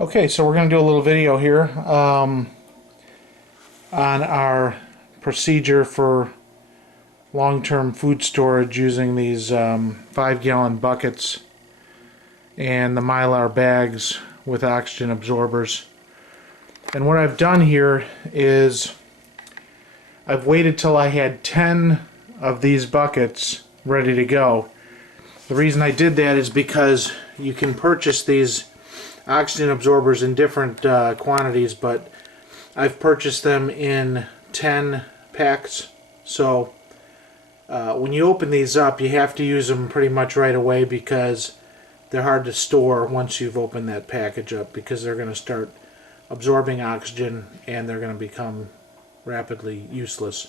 Okay, so we're going to do a little video here on our procedure for long-term food storage using these 5-gallon buckets and the Mylar bags with oxygen absorbers. And what I've done here is I've waited till I had 10 of these buckets ready to go. The reason I did that is because you can purchase these oxygen absorbers in different quantities, but I've purchased them in 10 packs. So when you open these up, you have to use them pretty much right away because they're hard to store once you've opened that package up, because they're going to start absorbing oxygen and they're going to become rapidly useless.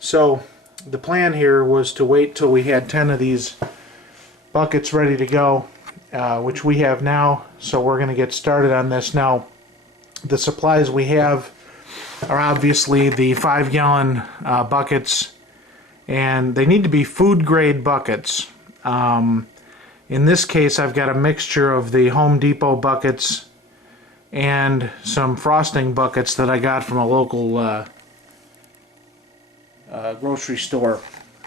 So the plan here was to wait till we had 10 of these buckets ready to go, which we have now. So we're going to get started on this now. The supplies we have are obviously the 5-gallon buckets, and they need to be food grade buckets. In this case, I've got a mixture of the Home Depot buckets and some frosting buckets that I got from a local grocery store.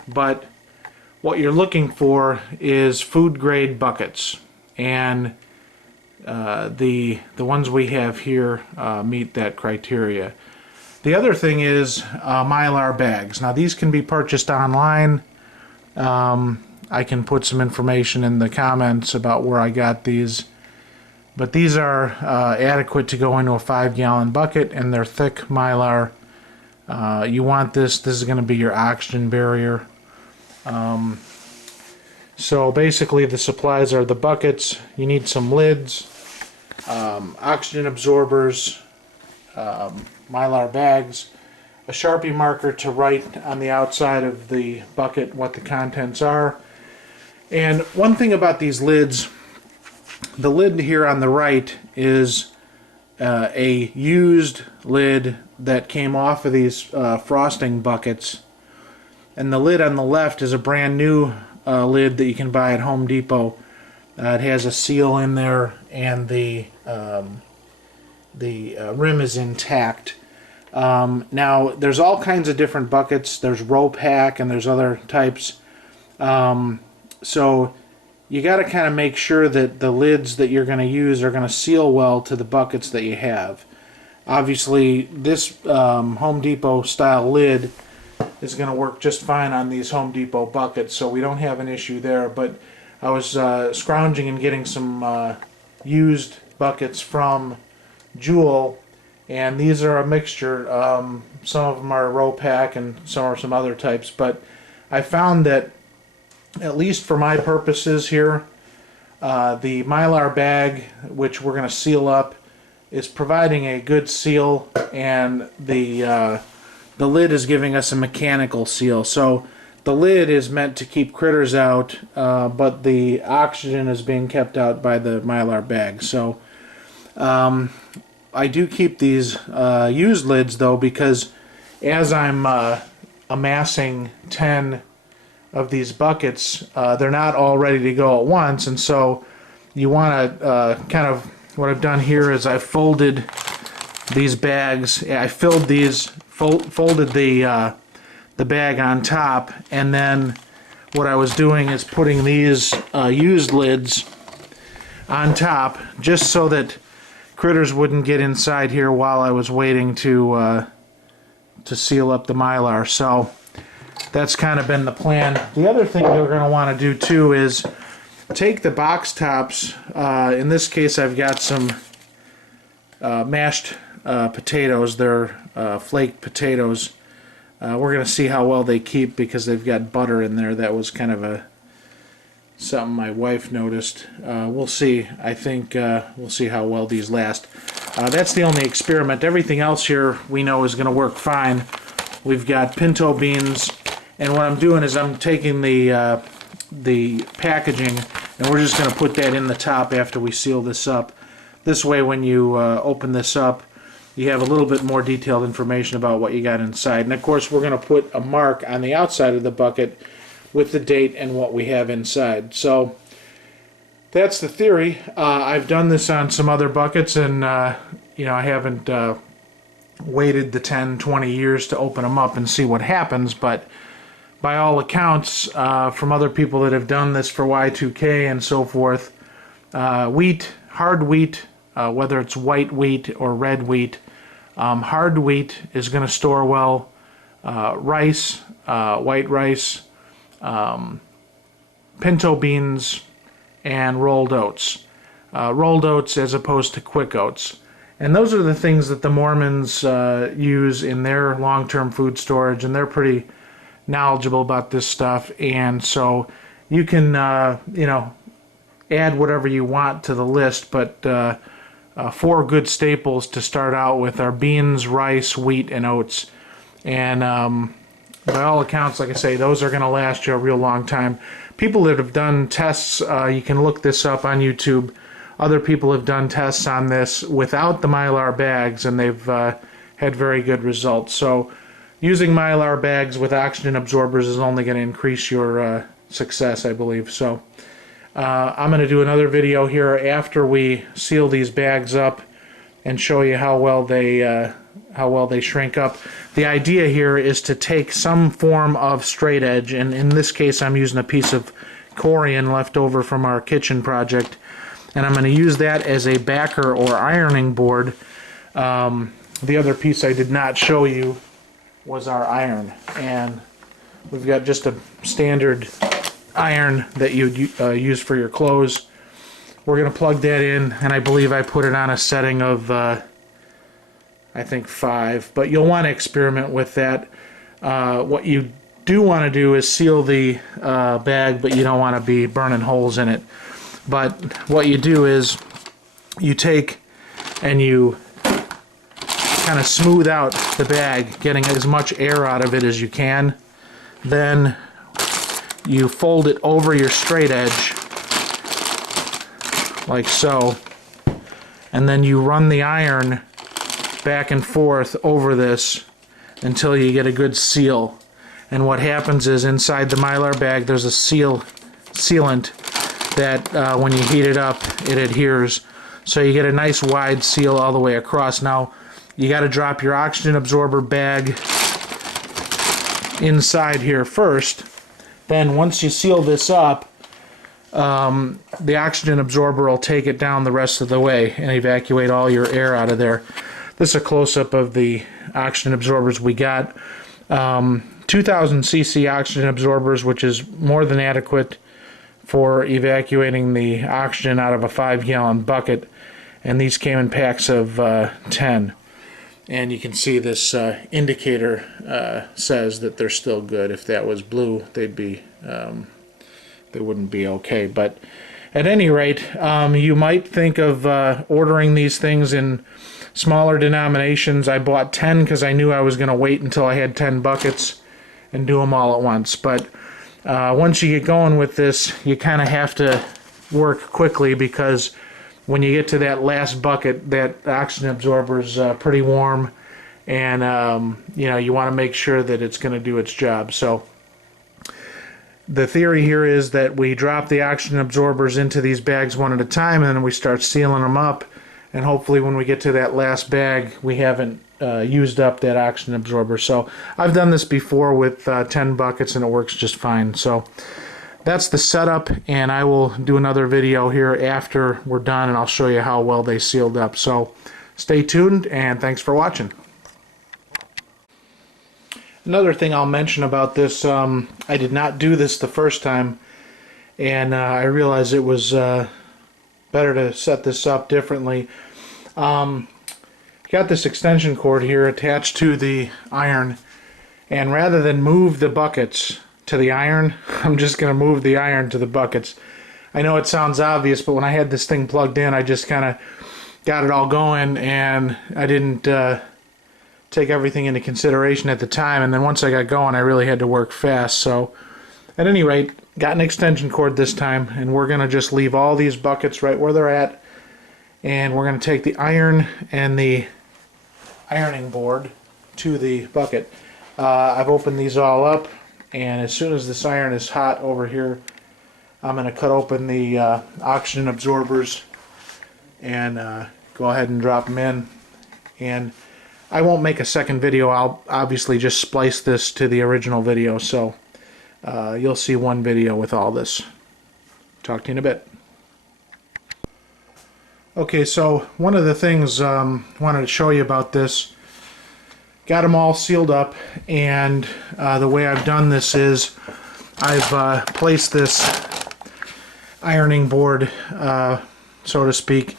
But what you're looking for is food grade buckets, and the ones we have here meet that criteria. The other thing is Mylar bags. Now these can be purchased online. I can put some information in the comments about where I got these, but these are adequate to go into a 5-gallon bucket, and they're thick Mylar. You want this is going to be your oxygen barrier. So basically the supplies are the buckets. You need some lids, oxygen absorbers, Mylar bags, a Sharpie marker to write on the outside of the bucket what the contents are. And one thing about these lids, the lid here on the right is a used lid that came off of these frosting buckets, and the lid on the left is a brand new lid that you can buy at Home Depot. It has a seal in there, and the rim is intact. Now there's all kinds of different buckets. There's rope hack and there's other types. So you got to kind of make sure that the lids that you're going to use are going to seal well to the buckets that you have. Obviously this Home Depot style lid is going to work just fine on these Home Depot buckets, so we don't have an issue there. But I was scrounging and getting some used buckets from Jewel, and these are a mixture. Some of them are rope hack and some are some other types, but I found that, at least for my purposes here, the Mylar bag, which we're going to seal up, is providing a good seal, and the lid is giving us a mechanical seal. So the lid is meant to keep critters out, but the oxygen is being kept out by the Mylar bag. So I do keep these used lids though, because as I'm amassing 10 of these buckets, they're not all ready to go at once, and so you want to kind of, what I've done here is I folded these bags. I filled these, folded the bag on top, and then what I was doing is putting these used lids on top, just so that critters wouldn't get inside here while I was waiting to seal up the Mylar. So that's kind of been the plan. The other thing we're going to want to do too is take the box tops. In this case I've got some mashed potatoes. They're flaked potatoes. We're going to see how well they keep because they've got butter in there. That was kind of something my wife noticed. We'll see. I think we'll see how well these last. That's the only experiment. Everything else here we know is going to work fine. We've got pinto beans, and what I'm doing is I'm taking the packaging and we're just going to put that in the top after we seal this up. This way when you open this up, you have a little bit more detailed information about what you got inside. And of course we're going to put a mark on the outside of the bucket with the date and what we have inside. So that's the theory. I've done this on some other buckets, and you know, I haven't waited the 10-20 years to open them up and see what happens, but by all accounts from other people that have done this for Y2K and so forth, wheat, hard wheat, whether it's white wheat or red wheat, hard wheat is going to store well. Rice, white rice, pinto beans, and rolled oats. Rolled oats as opposed to quick oats. And those are the things that the Mormons use in their long-term food storage, and they're pretty knowledgeable about this stuff. And so you can, you know, add whatever you want to the list, but 4 good staples to start out with are beans, rice, wheat, and oats. And by all accounts, like I say, those are going to last you a real long time. People that have done tests, you can look this up on YouTube. Other people have done tests on this without the Mylar bags, and they've had very good results. So using Mylar bags with oxygen absorbers is only going to increase your success, I believe. So I'm going to do another video here after we seal these bags up and show you how well they shrink up. The idea here is to take some form of straight edge, and in this case I'm using a piece of corian left over from our kitchen project, and I'm going to use that as a backer or ironing board. The other piece I did not show you was our iron, and we've got just a standard iron that you'd use for your clothes. We're going to plug that in, and I believe I put it on a setting of I think 5, but you'll want to experiment with that. What you do want to do is seal the bag, but you don't want to be burning holes in it. But what you do is you take and you kind of smooth out the bag, getting as much air out of it as you can. Then you fold it over your straight edge like so, and then you run the iron back and forth over this until you get a good seal. And what happens is inside the Mylar bag there's a sealant that when you heat it up it adheres, so you get a nice wide seal all the way across. Now you got to drop your oxygen absorber bag inside here first. Then once you seal this up, the oxygen absorber will take it down the rest of the way and evacuate all your air out of there. This is a close-up of the oxygen absorbers we got. 2,000 cc oxygen absorbers, which is more than adequate for evacuating the oxygen out of a 5-gallon bucket, and these came in packs of 10. And you can see this indicator says that they're still good. If that was blue, they'd be they wouldn't be okay. But at any rate, you might think of ordering these things in smaller denominations. I bought 10 because I knew I was going to wait until I had 10 buckets and do them all at once. But once you get going with this, you kind of have to work quickly, because when you get to that last bucket, that oxygen absorber is pretty warm, and you know, you want to make sure that it's going to do its job. So the theory here is that we drop the oxygen absorbers into these bags one at a time, and then we start sealing them up, and hopefully when we get to that last bag we haven't used up that oxygen absorber. So I've done this before with 10 buckets and it works just fine. So that's the setup, and I will do another video here after we're done and I'll show you how well they sealed up. So stay tuned, and thanks for watching. Another thing I'll mention about this, I did not do this the first time, and I realized it was better to set this up differently. Got this extension cord here attached to the iron, and rather than move the buckets to the iron, I'm just going to move the iron to the buckets. I know it sounds obvious, but when I had this thing plugged in, I just kind of got it all going, and I didn't take everything into consideration at the time, and then once I got going I really had to work fast. So at any rate, got an extension cord this time, and we're going to just leave all these buckets right where they're at, and we're going to take the iron and the ironing board to the bucket. I've opened these all up, and as soon as this iron is hot over here, I'm going to cut open the oxygen absorbers and go ahead and drop them in. And I won't make a second video. I'll obviously just splice this to the original video, so you'll see one video with all this. Talk to you in a bit. Okay, so one of the things I wanted to show you about this, got them all sealed up, and the way I've done this is I've placed this ironing board, so to speak,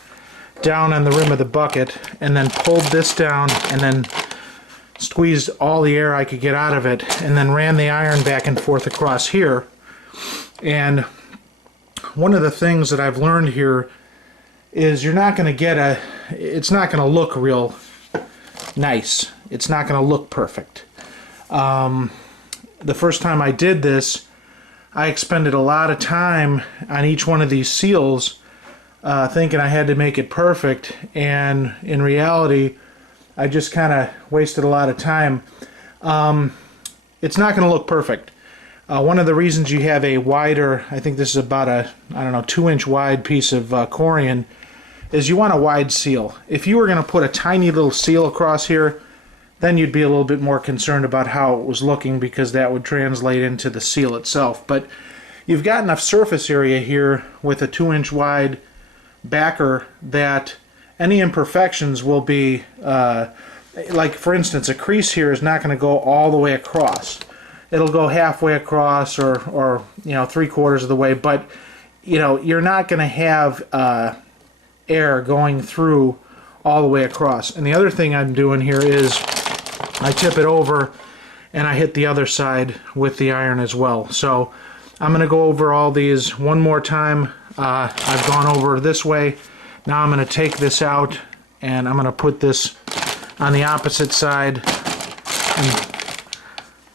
down on the rim of the bucket, and then pulled this down and then squeezed all the air I could get out of it, and then ran the iron back and forth across here. And one of the things that I've learned here is you're not going to get it's not going to look real nice. It's not going to look perfect. The first time I did this, I expended a lot of time on each one of these seals, thinking I had to make it perfect, and in reality I just kind of wasted a lot of time. It's not going to look perfect. One of the reasons you have a wider, I think this is about a, I don't know, 2-inch wide piece of corian, is you want a wide seal. If you were going to put a tiny little seal across here, then you'd be a little bit more concerned about how it was looking, because that would translate into the seal itself. But you've got enough surface area here with a 2-inch wide backer that any imperfections will be, like for instance, a crease here is not going to go all the way across. It'll go halfway across, or you know, 3/4 of the way, but you know, you're not going to have air going through all the way across. And the other thing I'm doing here is I tip it over and I hit the other side with the iron as well. So I'm going to go over all these one more time. I've gone over this way. Now I'm going to take this out and I'm going to put this on the opposite side and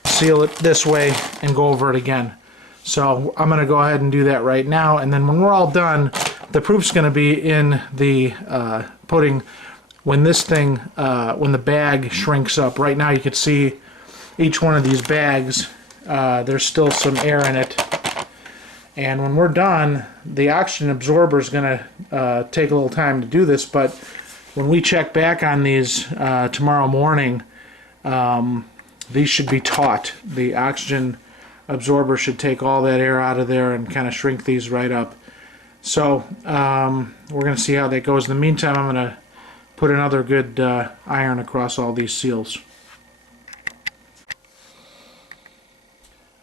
seal it this way and go over it again. So I'm going to go ahead and do that right now, and then when we're all done, the proof's going to be in the pudding when this thing, when the bag shrinks up. Right now you can see each one of these bags, there's still some air in it. And when we're done, the oxygen absorber is going to take a little time to do this, but when we check back on these tomorrow morning, these should be taut. The oxygen absorber should take all that air out of there and kind of shrink these right up. So we're going to see how that goes. In the meantime, I'm going to put another good iron across all these seals.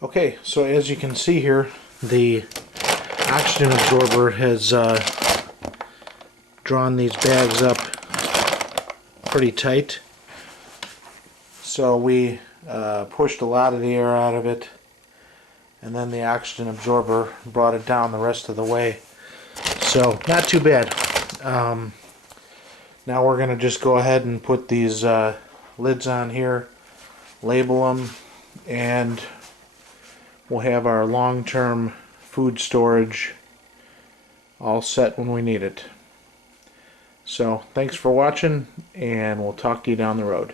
Okay, so as you can see here, the oxygen absorber has drawn these bags up pretty tight. So we pushed a lot of the air out of it, and then the oxygen absorber brought it down the rest of the way. So not too bad. Now we're going to just go ahead and put these lids on here, label them, and we'll have our long-term food storage all set when we need it. So thanks for watching, and we'll talk to you down the road.